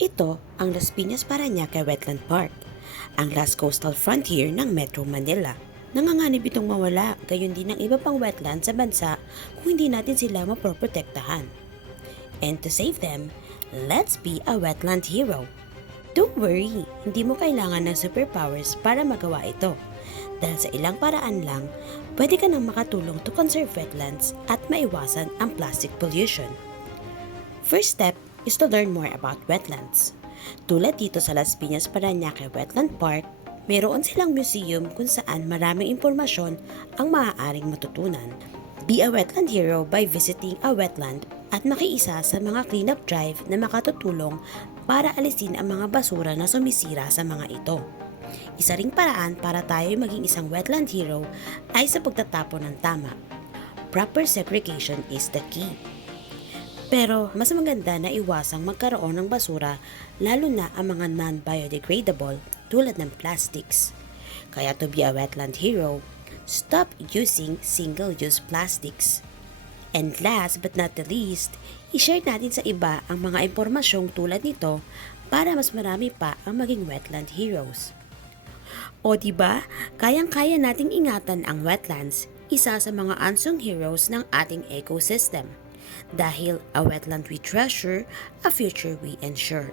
Ito ang Las Piñas Parañaque Wetland Park, ang last coastal frontier ng Metro Manila. Nanganganib itong mawala, gayon din ang iba pang wetland sa bansa kung hindi natin sila maproprotektahan. And to save them, let's be a wetland hero. Don't worry, hindi mo kailangan ng superpowers para magawa ito. Dahil sa ilang paraan lang, pwede ka nang makatulong to conserve wetlands at maiwasan ang plastic pollution. First step is to learn more about wetlands. Tulad dito sa Las Piñas Parañaque Wetland Park, mayroon silang museum kung saan maraming impormasyon ang maaaring matutunan. Be a wetland hero by visiting a wetland at makiisa sa mga cleanup drive na makatutulong para alisin ang mga basura na sumisira sa mga ito. Isa ring paraan para tayo maging isang wetland hero ay sa pagtatapon ng tama. Proper segregation is the key. Pero mas maganda na iwasang magkaroon ng basura lalo na ang mga non-biodegradable tulad ng plastics. Kaya to be a wetland hero, stop using single-use plastics. And last but not the least, i-share natin sa iba ang mga impormasyong tulad nito para mas marami pa ang maging wetland heroes. O diba, kayang-kaya nating ingatan ang wetlands, isa sa mga unsung heroes ng ating ecosystem. Dahil a wetland we treasure, a future we ensure.